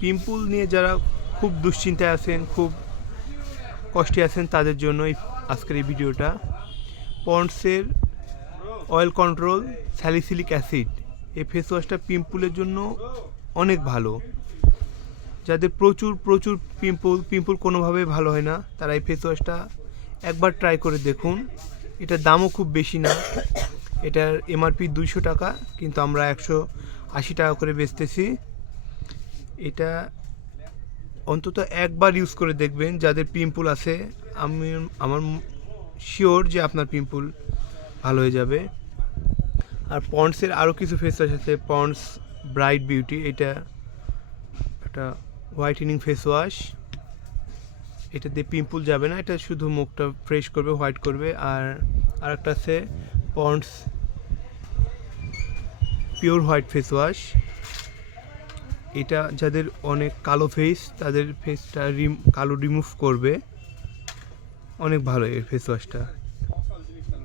Pimple নিয়ে যারা খুব দুশ্চিন্তায় আছেন, খুব কষ্টে আছেন, তাদের জন্য আজকের এই ভিডিওটা। পন্ডসের অয়েল কন্ট্রোল স্যালিসিলিক অ্যাসিড, এই ফেস ওয়াশটা পিম্পলের জন্য অনেক ভালো। যাদের প্রচুর প্রচুর পিম্পল কোনোভাবে ভালো হয় না, তারা এই ফেস ওয়াশটা একবার ট্রাই করে দেখুন। এটার দামও খুব বেশি না, এটার এমআরপি 200 টাকা, কিন্তু আমরা 180 টাকা করে বেচতেছি। এটা অন্তত একবার ইউজ করে দেখবেন যাদের পিম্পল আছে। আমার শিওর যে আপনার পিম্পল ভালো হয়ে যাবে। আর পন্ডসের আরও কিছু ফেস ওয়াশ আছে, পন্ডস ব্রাইট বিউটি, এটা একটা হোয়াইটেনিং ফেস ওয়াশ। এটা দিয়ে পিম্পল যাবে না, এটা শুধু মুখটা ফ্রেশ করবে, হোয়াইট করবে। আর আরেকটা আছে Pond's pure white face wash, এটা যাদের অনেক কালো ফেস, তাদের ফেসটা কালো রিমুভ করবে। অনেক ভালো এই ফেস ওয়াশটা।